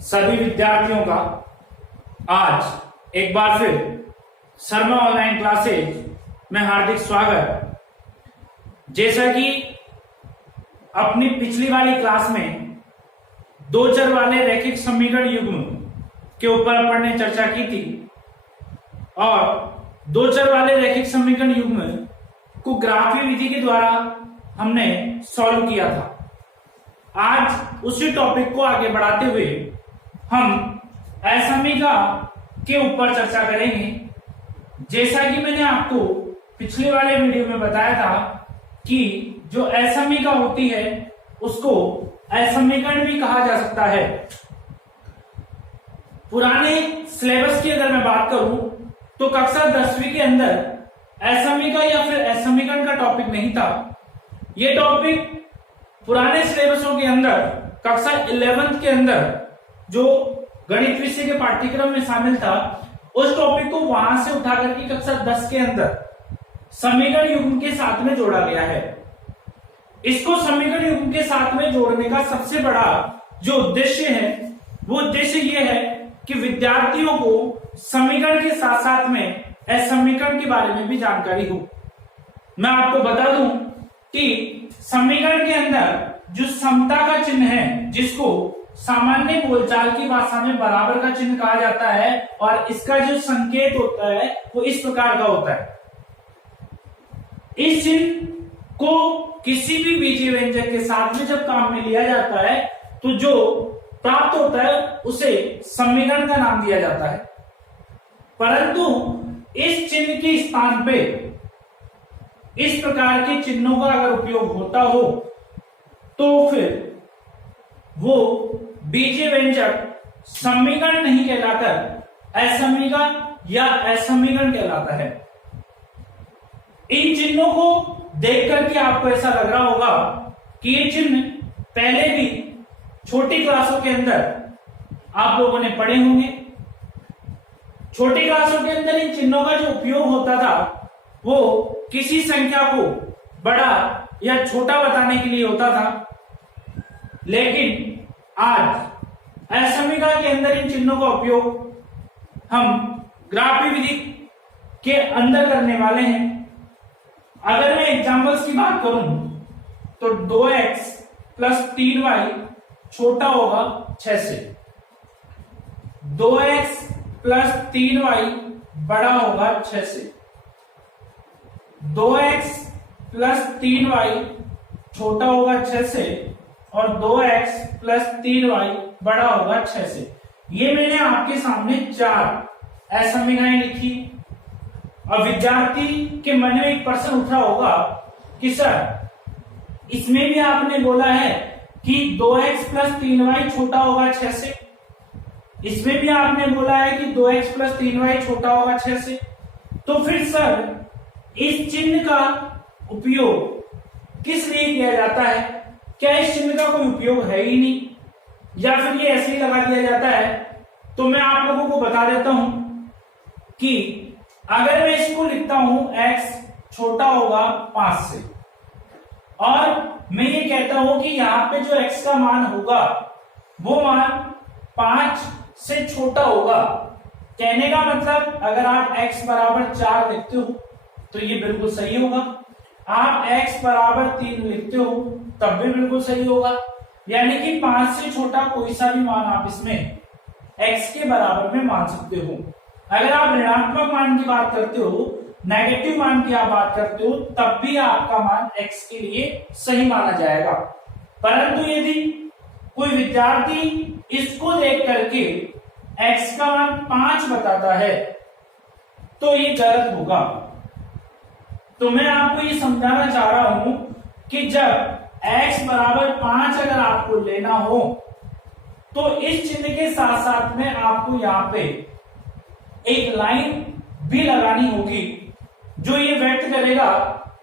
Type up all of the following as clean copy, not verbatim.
सभी विद्यार्थियों का आज एक बार फिर शर्मा ऑनलाइन क्लासेज में हार्दिक स्वागत। जैसा कि अपनी पिछली वाली क्लास में दो चर वाले रैखिक समीकरण युग्म के ऊपर अपन ने चर्चा की थी और दो चर वाले रैखिक समीकरण युग्म को ग्राफीय विधि के द्वारा हमने सॉल्व किया था। आज उसी टॉपिक को आगे बढ़ाते हुए हम असमीका के ऊपर चर्चा करेंगे। जैसा कि मैंने आपको पिछले वाले वीडियो में बताया था कि जो असमीका होती है उसको असमीकरण भी कहा जा सकता है। पुराने सिलेबस की अगर मैं बात करूं तो कक्षा 10वीं के अंदर असमीका या फिर असमीकरण का टॉपिक नहीं था। ये टॉपिक पुराने सिलेबसों के अंदर कक्षा 11th के अंदर जो गणित विषय के पाठ्यक्रम में शामिल था उस टॉपिक को वहां से उठा करके कक्षा 10 के अंदर समीकरण युग्म के साथ में जोड़ा गया है। इसको समीकरण युग्म के साथ में जोड़ने का सबसे बड़ा जो उद्देश्य है वो उद्देश्य ये है कि विद्यार्थियों को समीकरण के साथ साथ में असमीकरण के बारे में भी जानकारी हो। मैं आपको बता दूं कि समीकरण के अंदर जो समता का चिन्ह है, जिसको सामान्य बोलचाल की भाषा में बराबर का चिन्ह कहा जाता है, और इसका जो संकेत होता है वो इस प्रकार का होता है। इस चिन्ह को किसी भी बीजीय व्यंजक के साथ में जब काम में लिया जाता है तो जो प्राप्त होता है उसे समीकरण का नाम दिया जाता है। परंतु इस चिन्ह के स्थान पे इस प्रकार के चिन्हों का अगर उपयोग होता हो तो फिर वो बीजीय व्यंजक समीकरण नहीं कहलाकर असमीका या असमीकरण कहलाता है। इन चिन्हों को देख करके आपको ऐसा लग रहा होगा कि ये चिन्ह पहले भी छोटी क्लासों के अंदर आप लोगों ने पढ़े होंगे। छोटी क्लासों के अंदर इन चिन्हों का जो उपयोग होता था वो किसी संख्या को बड़ा या छोटा बताने के लिए होता था, लेकिन आज असमीका के अंदर इन चिन्हों का उपयोग हम ग्राफीय विधि के अंदर करने वाले हैं। अगर मैं एग्जांपल्स की बात करूं तो 2x प्लस 3y छोटा होगा 6 से, 2x प्लस 3y बड़ा होगा 6 से, 2x प्लस 3y छोटा होगा 6 से और 2x प्लस 3y बड़ा होगा 6 से। ये मैंने आपके सामने 4 असमीकाएं लिखी। और विद्यार्थी के मन में एक प्रश्न उठ रहा होगा कि सर इसमें भी आपने बोला है कि 2x प्लस 3y छोटा होगा 6 से, इसमें भी आपने बोला है कि 2x प्लस 3y छोटा होगा 6 से, तो फिर सर इस चिन्ह का उपयोग किस लिए किया जाता है? क्या इस चिन्ह का कोई उपयोग है ही नहीं या फिर ये ऐसे ही लगा दिया जाता है? तो मैं आप लोगों को बता देता हूं कि अगर मैं इसको लिखता हूं x छोटा होगा 5 से और मैं ये कहता हूं कि यहां पे जो x का मान होगा वो मान 5 से छोटा होगा, कहने का मतलब अगर आप x बराबर 4 लिखते हो तो ये बिल्कुल सही होगा, आप x बराबर 3 लिखते हो तब भी बिल्कुल सही होगा। यानी कि 5 से छोटा कोई सा भी मान आप इसमें x के बराबर में मान सकते हो। अगर आप ऋणात्मक मान की बात करते हो, नेगेटिव मान की आप बात करते हो, तब भी आपका मान x के लिए सही माना जाएगा। परंतु यदि कोई विद्यार्थी इसको देख करके x का मान 5 बताता है तो ये गलत होगा। तो मैं आपको ये समझाना चाह रहा हूं कि जब x बराबर 5 अगर आपको लेना हो तो इस चिन्ह के साथ साथ में आपको यहाँ पे एक लाइन भी लगानी होगी जो ये व्यक्त करेगा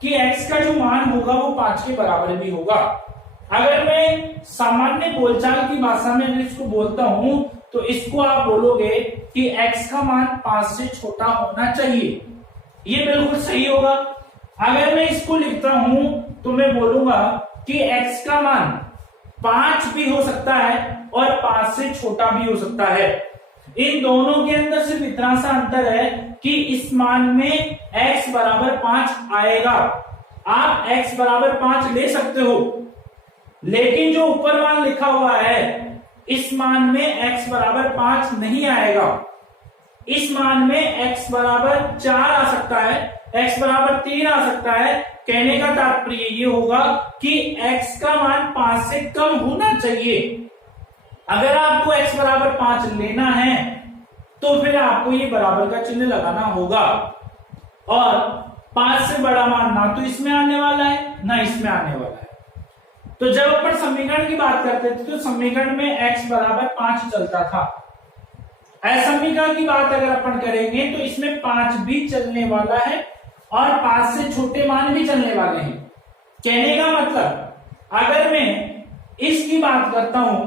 कि x का जो मान होगा वो 5 के बराबर भी होगा। अगर मैं सामान्य बोलचाल की भाषा में अगर इसको बोलता हूं तो इसको आप बोलोगे कि x का मान 5 से छोटा होना चाहिए, ये बिल्कुल सही होगा। अगर मैं इसको लिखता हूं तो मैं बोलूंगा कि x का मान 5 भी हो सकता है और 5 5 से छोटा भी हो सकता है। इन दोनों के अंदर सिर्फ इतना सा अंतर है कि इस मान में x बराबर 5 आएगा। आप x बराबर 5 ले सकते हो, लेकिन जो ऊपर मान लिखा हुआ है इस मान में x बराबर 5 नहीं आएगा। इस मान में x बराबर 4 आ सकता है, x बराबर 3 आ सकता है। कहने का तात्पर्य ये होगा कि x का मान 5 से कम होना चाहिए। अगर आपको x बराबर 5 लेना है तो फिर आपको ये बराबर का चिन्ह लगाना होगा, और 5 से बड़ा मान ना तो इसमें आने वाला है ना इसमें आने वाला है। तो जब अपन समीकरण की बात करते थे तो समीकरण में x बराबर 5 चलता था। असमीकरण की बात अगर अपन करेंगे तो इसमें 5 भी चलने वाला है और 5 से छोटे मान भी चलने वाले हैं। कहने का मतलब अगर मैं इसकी बात करता हूं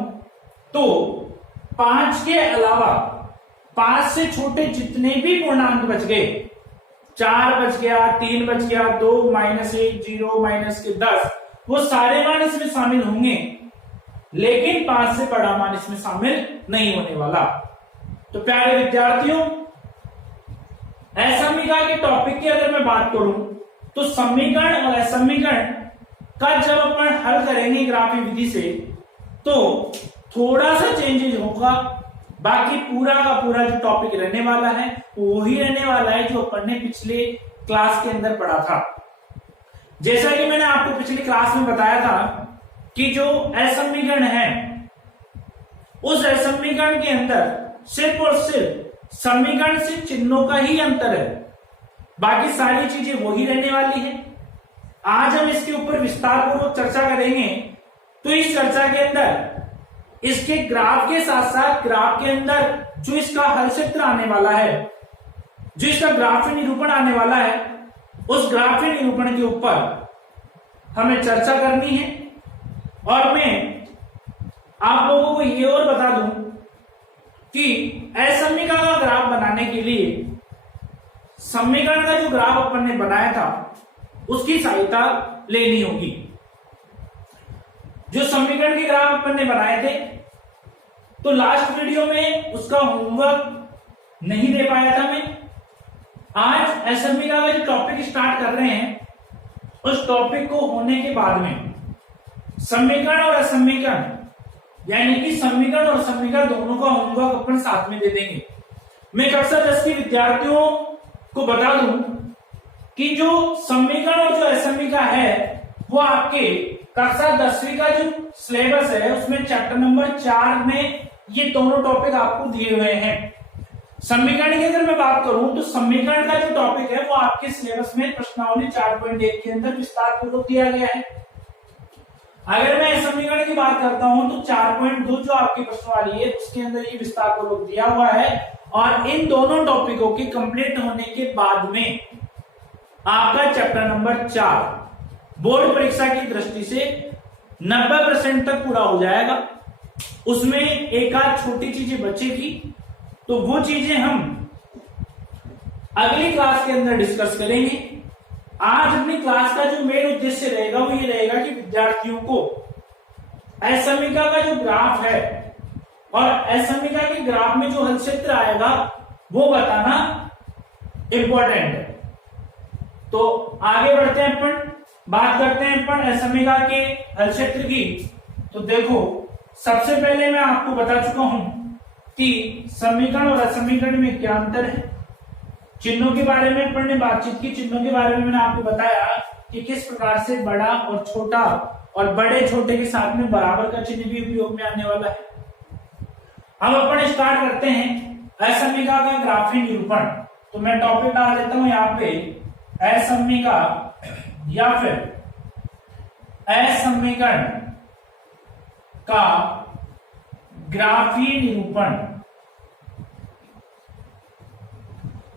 तो 5 के अलावा 5 से छोटे जितने भी पूर्णांक बच गए, 4 बच गया, 3 बच गया, 2, -1, 0, -10, वो सारे मान इसमें शामिल होंगे, लेकिन 5 से बड़ा मान इसमें शामिल नहीं होने वाला। तो प्यारे विद्यार्थियों, असमीकरण के टॉपिक की अगर मैं बात करूं तो समीकरण और असमीकरण का जब अपन हल करेंगे ग्राफी विधि से तो थोड़ा सा चेंजेस होगा, बाकी पूरा का पूरा जो टॉपिक रहने वाला है वो ही रहने वाला है जो अपन ने पिछले क्लास के अंदर पढ़ा था। जैसा कि मैंने आपको पिछली क्लास में बताया था कि जो असमीकरण है उस असमीकरण के अंदर सिर्फ और सिर्फ समीकरण से चिन्हों का ही अंतर है, बाकी सारी चीजें वही रहने वाली है। आज हम इसके ऊपर विस्तार पूर्वक चर्चा करेंगे। तो इस चर्चा के अंदर इसके ग्राफ के साथ साथ ग्राफ के अंदर जो इसका हल क्षेत्र आने वाला है, जो इसका ग्राफीय निरूपण आने वाला है, उस ग्राफीय निरूपण के ऊपर हमें चर्चा करनी है। और मैं आप लोगों को ये और बता दूं कि असमीकरण का ग्राफ बनाने के लिए समीकरण का जो ग्राफ अपन ने बनाया था उसकी सहायता लेनी होगी। जो समीकरण के ग्राफ अपन ने बनाए थे तो लास्ट वीडियो में उसका होमवर्क नहीं दे पाया था मैं। आज असमीकरण का जो टॉपिक स्टार्ट कर रहे हैं उस टॉपिक को होने के बाद में समीकरण और असमीकरण यानी कि समीकरण और समीकरण दोनों का होमवर्क अपन साथ में दे देंगे। मैं कक्षा 10 के विद्यार्थियों को बता दूं कि जो समीकरण और जो असमीकरण है वो आपके कक्षा 10वीं का जो सिलेबस है उसमें चैप्टर नंबर 4 में ये दोनों टॉपिक आपको दिए हुए हैं। समीकरण की अगर मैं बात करूं तो समीकरण का जो टॉपिक है वो आपके सिलेबस में प्रश्नावली 4.1 के अंदर विस्तार पूर्वक दिया गया है। अगर मैं समीकरण की बात करता हूं तो 4.2 जो आपकी प्रश्नावली है उसके अंदर ये विस्तार पूर्वक दिया हुआ है। और इन दोनों टॉपिकों के कंप्लीट होने के बाद में आपका चैप्टर नंबर 4 बोर्ड परीक्षा की दृष्टि से 90% तक पूरा हो जाएगा। उसमें एक आध छोटी चीजें बचेगी, तो वो चीजें हम अगली क्लास के अंदर डिस्कस करेंगे। आज अपनी क्लास का जो मेन उद्देश्य रहेगा वो ये रहेगा कि विद्यार्थियों को असमीकरण का जो ग्राफ है और असमीकरण के ग्राफ में जो हल क्षेत्र आएगा वो बताना इंपॉर्टेंट है। तो आगे बढ़ते हैं, अपन बात करते हैं अपन असमीकरण के हल क्षेत्र की। तो देखो, सबसे पहले मैं आपको बता चुका हूं कि समीकरण और असमीकरण में क्या अंतर है। चिन्हों के बारे में अपन ने बातचीत की। चिन्हों के बारे में मैंने आपको बताया कि किस प्रकार से बड़ा और छोटा और बड़े छोटे के साथ में बराबर का चिन्ह भी उपयोग में आने वाला है। अब अपन स्टार्ट करते हैं असमीकरण का ग्राफीय निरूपण। तो मैं टॉपिक डाल देता हूं यहाँ पे, असमीकरण या फिर असमीकरण का ग्राफीय निरूपण।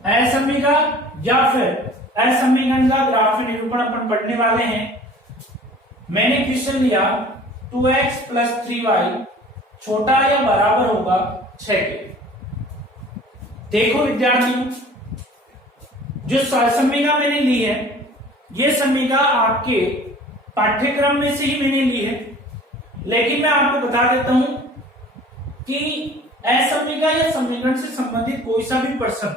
असमीकरण या फिर असमीकरण का ग्राफीय निरूपण अपन पढ़ने वाले हैं। मैंने क्वेश्चन लिया 2x + 3y छोटा या बराबर होगा 6 के। देखो विद्यार्थियों, जो समीकरण मैंने ली है ये समीकरण आपके पाठ्यक्रम में से ही मैंने ली है, लेकिन मैं आपको बता देता हूं कि असमीका या समीकरण से संबंधित कोई सा भी प्रश्न,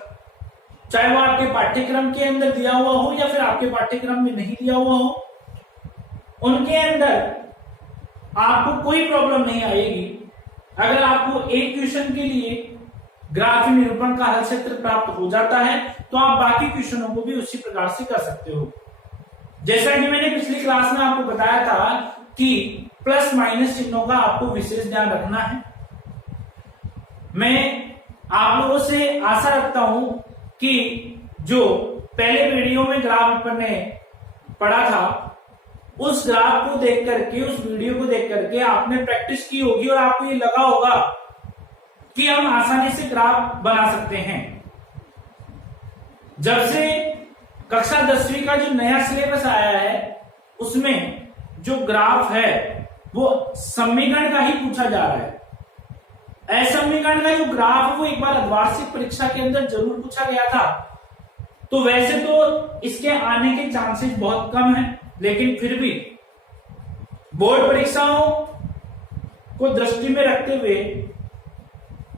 चाहे वो आपके पाठ्यक्रम के अंदर दिया हुआ हो या फिर आपके पाठ्यक्रम में नहीं दिया हुआ हो, उनके अंदर आपको कोई प्रॉब्लम नहीं आएगी। अगर आपको एक क्वेश्चन के लिए ग्राफी निरूपण का हल क्षेत्र प्राप्त हो जाता है तो आप बाकी क्वेश्चनों को भी उसी प्रकार से कर सकते हो। जैसा कि मैंने पिछली क्लास में आपको बताया था कि प्लस माइनस चिन्हों का आपको विशेष ध्यान रखना है। मैं आप लोगों से आशा रखता हूं कि जो पहले वीडियो में ग्राफ अपन ने पढ़ा था, उस ग्राफ को देख करके, उस वीडियो को देख करके आपने प्रैक्टिस की होगी और आपको ये लगा होगा कि हम आसानी से ग्राफ बना सकते हैं। जब से कक्षा 10वीं का जो नया सिलेबस आया है उसमें जो ग्राफ है वो समीकरण का ही पूछा जा रहा है। असमीकरण का जो ग्राफ है वो एक बार अर्धवार्षिक परीक्षा के अंदर जरूर पूछा गया था, तो वैसे तो इसके आने के चांसेस बहुत कम है, लेकिन फिर भी बोर्ड परीक्षाओं को दृष्टि में रखते हुए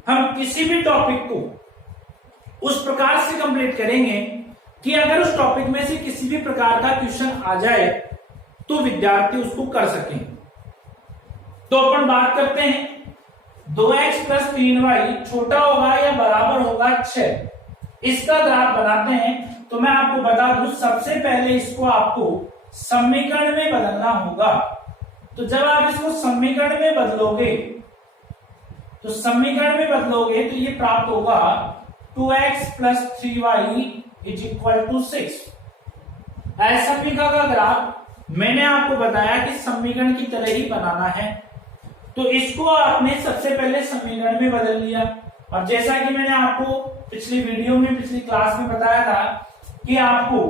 हम किसी भी टॉपिक को उस प्रकार से कंप्लीट करेंगे कि अगर उस टॉपिक में से किसी भी प्रकार का क्वेश्चन आ जाए तो विद्यार्थी उसको कर सकें। तो अपन बात करते हैं 2x प्लस 3y छोटा होगा या बराबर होगा 6, इसका ग्राफ बनाते हैं। तो मैं आपको बता दूं, सबसे पहले इसको आपको समीकरण में बदलना होगा। तो जब आप इसको समीकरण में बदलोगे तो तो ये प्राप्त होगा 2x plus 3y is equal to 6। असमीका का ग्राफ मैंने आपको बताया कि समीकरण की तरह ही बनाना है, तो इसको आपने सबसे पहले समीकरण में बदल लिया। और जैसा कि मैंने आपको पिछली वीडियो में, पिछली क्लास में बताया था कि आपको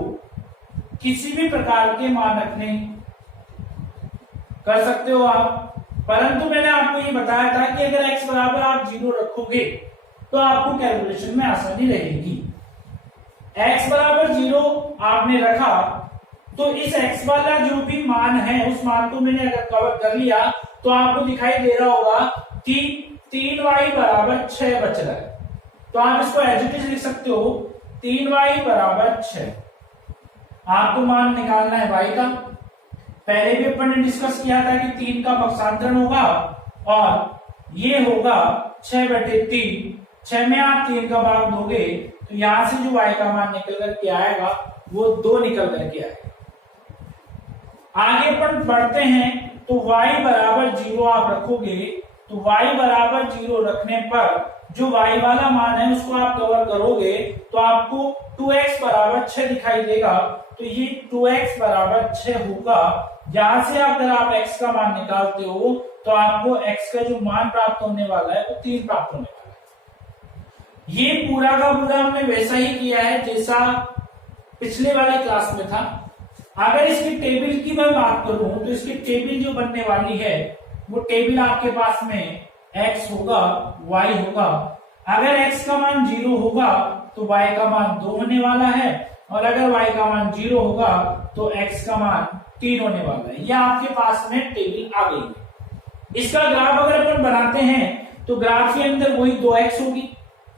किसी भी प्रकार के मान रखने कर सकते हो आप, परंतु मैंने आपको ये बताया था कि अगर x बराबर आप 0 रखोगे तो आपको कैलकुलेशन में आसानी रहेगी। x बराबर 0 आपने रखा तो इस x वाला जो भी मान है उस मान को मैंने अगर कवर कर लिया तो आपको दिखाई दे रहा होगा कि 3y बराबर 6 बच रहा है। तो आप इसको एज इट इज लिख सकते हो 3y बराबर 6। आपको मान निकालना है y का। पहले भी अपन ने डिस्कस किया था कि 3 का पक्षांतरण होगा और ये होगा 6/3। 6 में आप 3 का भाग दोगे तो यहां से जो y का मान निकल करके आएगा वो 2 निकल करके आएगा। आगे अपन बढ़ते हैं तो y बराबर 0 आप रखोगे, तो y बराबर 0 रखने पर जो y वाला मान है उसको आप कवर करोगे तो आपको 2x बराबर 6 दिखाई देगा। तो ये 2x बराबर 6 होगा। यहां से अगर आप x का मान निकालते हो तो आपको x का जो मान प्राप्त होने वाला है वो 3 प्राप्त होने वाला है। ये पूरा का पूरा हमने वैसा ही किया है जैसा पिछले वाले क्लास में था। अगर इसकी टेबल की मैं बात करूं तो इसकी टेबल जो बनने वाली है वो टेबल आपके पास में x होगा, y होगा। अगर x का मान 0 होगा तो y का मान 2 होने वाला है, और अगर y का मान 0 होगा तो x का मान 3 होने वाला है। यह आपके पास में टेबल आ गई है। इसका ग्राफ अगर अपन बनाते हैं तो ग्राफ के अंदर वही 2x होगी,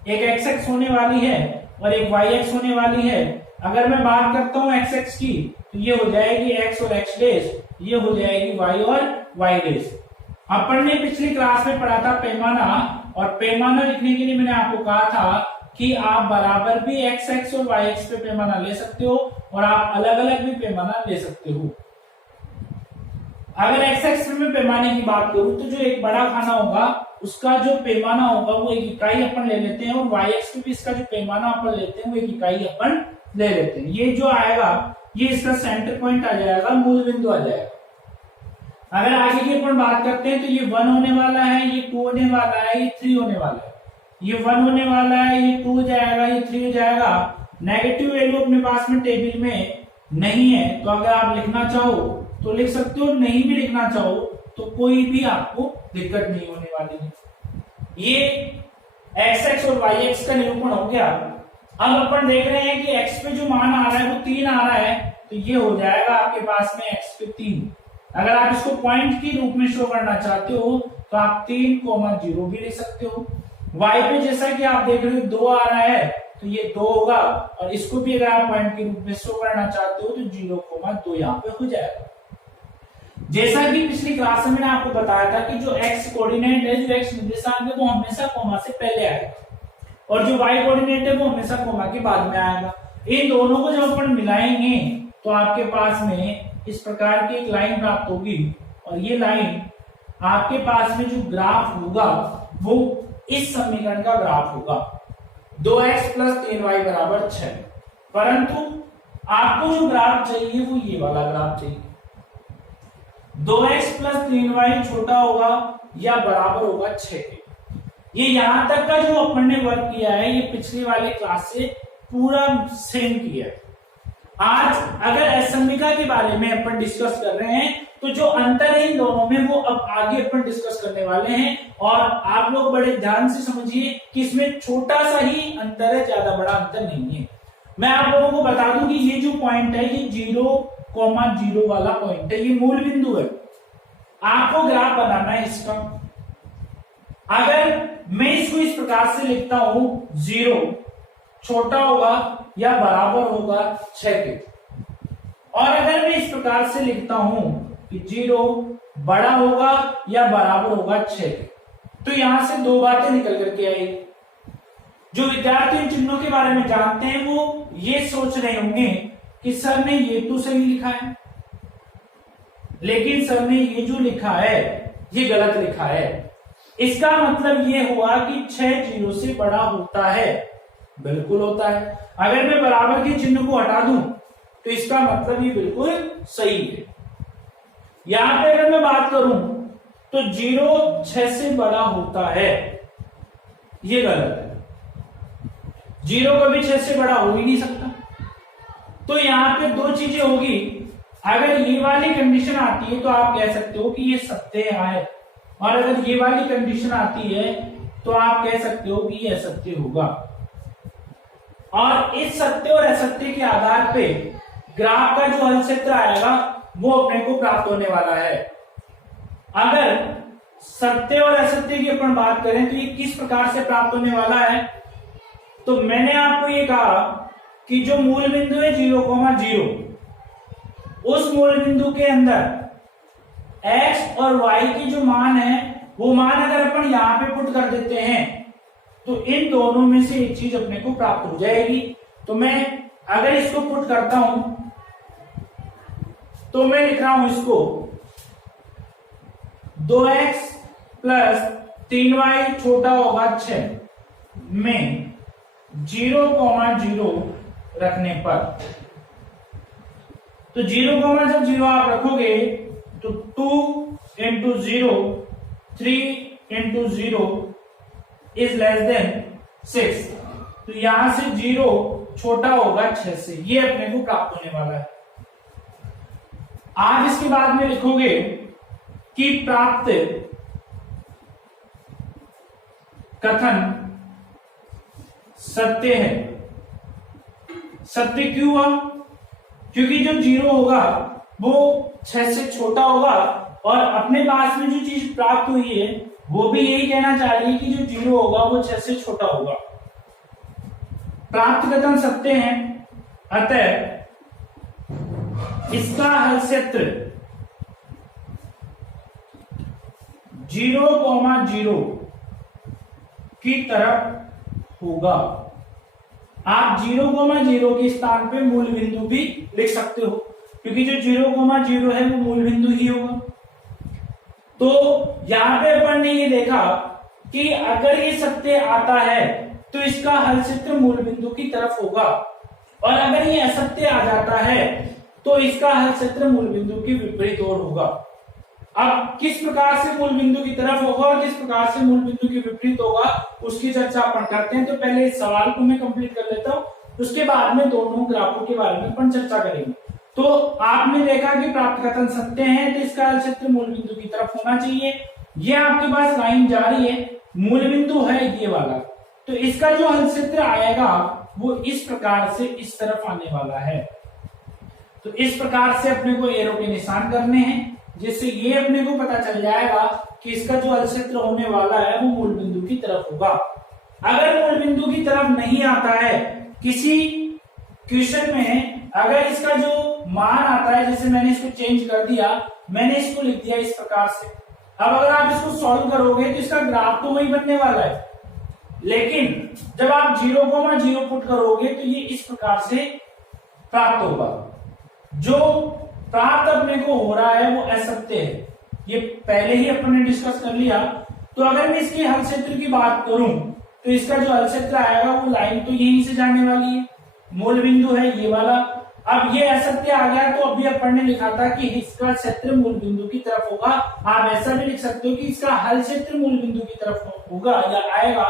एक x होने वाली है और एक yx होने वाली है। अगर मैं बात करता हूं x की तो ये हो जाएगी x और x डेश, ये हो जाएगी y और y डेश। अपन ने पिछली क्लास में पढ़ा था पैमाना, और पैमाना लिखने के लिए मैंने आपको कहा था कि आप बराबर भी x और yx पे पैमाना ले सकते हो और आप अलग अलग भी पैमाना ले सकते हो। अगर x में पैमाने की बात करूं तो जो एक बड़ा खाना होगा उसका जो पैमाना होगा वो एक इकाई अपन ले लेते हैं, और y पे भी इसका जो पैमाना अपन लेते हैं वो एक इकाई अपन ले लेते हैं। ये जो आएगा ये इसका सेंटर पॉइंट आ जाएगा, मूल बिंदु आ जाएगा। अगर आगे की अपन बात करते हैं तो ये 1 होने वाला है, ये 2 होने वाला है, ये 3 होने वाला है। ये 1 होने वाला है, ये 2 हो जाएगा, ये 3 हो जाएगा। नेगेटिव वैल्यू अपने पास में टेबल में नहीं है तो अगर आप लिखना चाहो तो लिख सकते हो, नहीं भी लिखना चाहो तो कोई भी आपको दिक्कत नहीं होने वाली है। ये x और yx का निरूपण हो गया। अब अपन देख रहे हैं कि x पे जो मान आ रहा है वो 3 आ रहा है, तो ये हो जाएगा आपके पास में x पे 3। अगर आप इसको पॉइंट के रूप में शो करना चाहते हो तो आप 3,0 भी लिख सकते हो। y पे जैसा कि आप देख रहे हो 2 आ रहा है तो ये 2 होगा, और इसको भी अगर आप पॉइंट के रूप में शो करना चाहते हो तो 0,2 यहाँ पे हो जाएगा। जैसा कि पिछली क्लास में मैंने आपको बताया था कि जो x कोऑर्डिनेट है, जो x निर्देशांक है, वो हमेशा कॉमा से पहले आएगा, और जो y कोऑर्डिनेट है वो हमेशा कॉमा के बाद में आएगा। इन दोनों को जब अपन मिलाएंगे तो आपके पास में इस प्रकार की एक लाइन प्राप्त होगी, और ये लाइन आपके पास में जो ग्राफ होगा वो इस समीकरण का ग्राफ होगा, 2x प्लस 3y बराबर 6। परंतु आपको जो ग्राफ चाहिए वो ये वाला ग्राफ चाहिए, 2x प्लस 3y छोटा होगा या बराबर होगा 6 के। ये यहां तक का जो अपन ने वर्क किया है ये पिछली वाले क्लास से पूरा सेम किया है। आज अगर असमिका के बारे में अपन डिस्कस कर रहे हैं तो जो अंतर है इन दोनों में वो अब आगे अपन डिस्कस करने वाले हैं, और आप लोग बड़े ध्यान से समझिए कि इसमें छोटा सा ही अंतर है, ज्यादा बड़ा अंतर नहीं है। मैं आप लोगों को बता दूं कि ये जो पॉइंट है ये 0,0 वाला पॉइंट है, ये मूल बिंदु है। आपको ग्राफ बनाना है इसका। अगर मैं इसको इस प्रकार से लिखता हूं 0 छोटा होगा या बराबर होगा 6 के, और अगर मैं इस प्रकार से लिखता हूं कि 0 बड़ा होगा या बराबर होगा 6 के, तो यहां से दो बातें निकल करके आएगी। जो विद्यार्थी इन चिन्हों के बारे में जानते हैं वो ये सोच रहे होंगे कि सर ने ये तो सही लिखा है, लेकिन सर ने ये जो लिखा है ये गलत लिखा है। इसका मतलब ये हुआ कि 6 0 से बड़ा होता है। बिल्कुल होता है। अगर मैं बराबर के चिन्ह को हटा दूं तो इसका मतलब ये बिल्कुल सही है। यहां पे अगर मैं बात करूं तो 0 6 से बड़ा होता है, ये गलत है। 0 कभी 6 से बड़ा हो ही नहीं सकता। तो यहां पे दो चीजें होगी। अगर ये वाली कंडीशन आती है तो आप कह सकते हो कि ये सत्य है, और अगर ये वाली कंडीशन आती है तो आप कह सकते हो कि ये असत्य होगा। और इस सत्य और असत्य के आधार पे ग्राफ का जो हल क्षेत्र आएगा वो अपने को प्राप्त होने वाला है। अगर सत्य और असत्य की अपन बात करें तो ये किस प्रकार से प्राप्त होने वाला है, तो मैंने आपको ये कहा कि जो मूल बिंदु है 0,0, उस मूल बिंदु के अंदर x और y की जो मान है वो मान अगर अपन यहां पे पुट कर देते हैं तो इन दोनों में से एक चीज अपने को प्राप्त हो जाएगी। तो मैं अगर इसको पुट करता हूं तो मैं लिख रहा हूं इसको 2x प्लस 3y छोटा होगा 6 में 0,0 रखने पर, तो 0,0 आप रखोगे तो 2 into 0 3 into 0 is less than 6। तो यहां से 0 छोटा होगा 6 से, ये अपने को प्राप्त होने वाला है। आप इसके बाद में लिखोगे कि प्राप्त कथन सत्य है। सत्य क्यों हुआ? क्योंकि जो 0 होगा वो 6 से छोटा होगा, और अपने पास में जो चीज प्राप्त हुई है वो भी यही कहना चाह रही है कि जो 0 होगा वो 6 से छोटा होगा। प्राप्त कथन सत्य है, अतः इसका हल क्षेत्र 0,0 की तरफ होगा। आप 0,0 के स्थान पे मूल बिंदु भी लिख सकते हो, क्योंकि जो 0,0 है वो मूल बिंदु ही होगा। तो यहां पे अपन ने ये देखा कि अगर ये सत्य आता है तो इसका हल क्षेत्र मूल बिंदु की तरफ होगा, और अगर ये असत्य आ जाता है तो इसका हल क्षेत्र मूल बिंदु के विपरीत ओर होगा। अब किस प्रकार से मूल बिंदु की तरफ होगा और किस प्रकार से मूल बिंदु के विपरीत होगा उसकी चर्चा अपन करते हैं। तो पहले इस सवाल को मैं कंप्लीट कर लेता हूं, उसके बाद में दोनों ग्राफों के बारे में अपन चर्चा करेंगे। तो आपने देखा कि प्राप्त कथन सत्य है तो इसका हल क्षेत्र मूल बिंदु की तरफ होना चाहिए। ये आपके पास लाइन जा रही है, मूल बिंदु है ये वाला, तो इसका जो हल क्षेत्र आएगा वो इस प्रकार से इस तरफ आने वाला है। तो इस प्रकार से अपने को एरो के निशान करने हैं। जिससे ये अपने को पता चल जाएगा कि इसका जो हल क्षेत्र होने वाला है वो मूल बिंदु की तरफ होगा। अगर मूल बिंदु की तरफ नहीं आता है, किसी क्वेश्चन में अगर इसका जो मान आता है, जैसे मैंने इसको चेंज कर दिया, मैंने इसको लिख दिया इस प्रकार से। अब अगर आप इसको सॉल्व करोगे तो इसका ग्राफ तो वही बनने वाला है, लेकिन जब आप 0,0 पुट करोगे तो ये इस प्रकार से प्राप्त होगा। जो प्राप्त अपने को हो रहा है वो असत्य है, ये पहले ही अपन ने डिस्कस कर लिया। तो अगर मैं इसके हल क्षेत्र की बात करूं तो इसका जो हल क्षेत्र आएगा वो लाइन तो यहीं से जाने वाली है, मूल बिंदु है ये वाला। अब ये असत्य आ गया तो अभी अपन ने लिखा था कि इसका क्षेत्र मूल बिंदु की तरफ होगा। आप ऐसा भी लिख सकते हो कि इसका हल क्षेत्र मूल बिंदु की तरफ होगा या आएगा।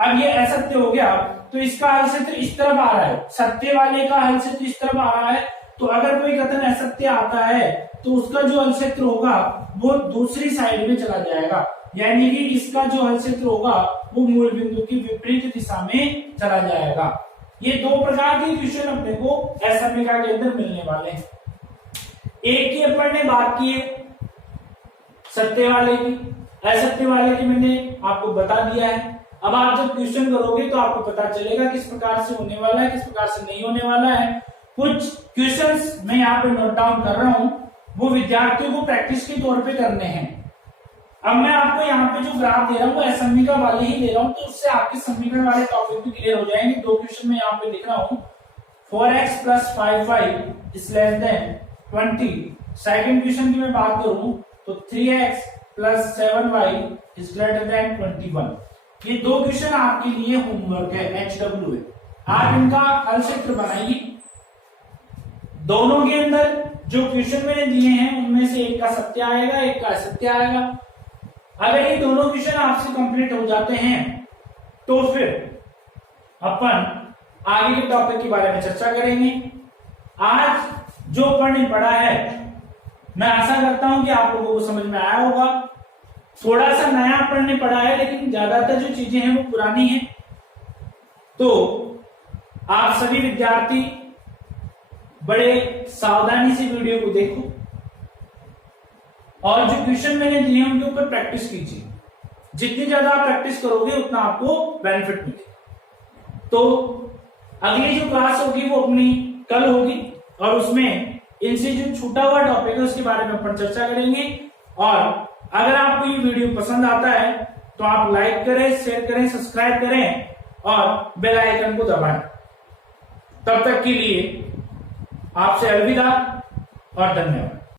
अब ये असत्य हो गया तो इसका हल क्षेत्र इस तरफ आ रहा है, सत्य वाले का हल क्षेत्र इस तरफ आ रहा है। तो अगर कोई कथन असत्य आता है तो उसका जो हल क्षेत्र होगा वो दूसरी साइड में चला जाएगा, यानी कि इसका जो हल क्षेत्र होगा वो मूल बिंदु की विपरीत दिशा में चला जाएगा। ये दो प्रकार के क्वेश्चन अपने को असमिका के अंदर मिलने वाले हैं। एक की अपन ने बात की है सत्य वाले की, असत्य वाले की मैंने आपको बता दिया है। अब आप जब क्वेश्चन करोगे तो आपको पता चलेगा किस प्रकार से होने वाला है, किस प्रकार से नहीं होने वाला है। कुछ क्वेश्चंस मैं यहाँ पे नोट डाउन कर रहा हूं, वो विद्यार्थियों को प्रैक्टिस के तौर पे करने हैं। अब मैं आपको यहाँ पे जो ग्राफ दे रहा हूँ वो असमीका वाले ही दे रहा हूँ, तो उससे आपके समीकरण वाले टॉपिक भी क्लियर हो जाएंगे। दो क्वेश्चन में यहाँ पे लिख रहा हूँ 4x + 5y > 20। सेकेंड क्वेश्चन की मैं बात करूं तो 3x + 7y > 21। ये दो क्वेश्चन आपके लिए होमवर्क है, HW है। आप इनका हल क्षेत्र बनाइए। दोनों के अंदर जो क्वेश्चन मैंने दिए हैं उनमें से एक का सत्य आएगा, एक का असत्य आएगा। अगर ये दोनों क्वेश्चन आपसे कंप्लीट हो जाते हैं तो फिर अपन आगे के टॉपिक के बारे में चर्चा करेंगे। आज जो अपन ने पढ़ा है मैं आशा करता हूं कि आप लोगों को समझ में आया होगा। थोड़ा सा नया अपन ने पढ़ा है लेकिन ज्यादातर जो चीजें हैं वो पुरानी हैं। तो आप सभी विद्यार्थी बड़े सावधानी से वीडियो को देखो और जो क्वेश्चन मैंने दिए हैं उनके ऊपर प्रैक्टिस कीजिए। जितनी ज्यादा आप प्रैक्टिस करोगे उतना आपको बेनिफिट मिलेगा। तो अगली जो क्लास होगी वो अपनी कल होगी और उसमें इनसे जो छूटा हुआ टॉपिक है उसके बारे में अपन चर्चा करेंगे। और अगर आपको ये वीडियो पसंद आता है तो आप लाइक करें, शेयर करें, सब्सक्राइब करें और बेल आइकन को दबाएं। तब तक के लिए आपसे अलविदा और धन्यवाद।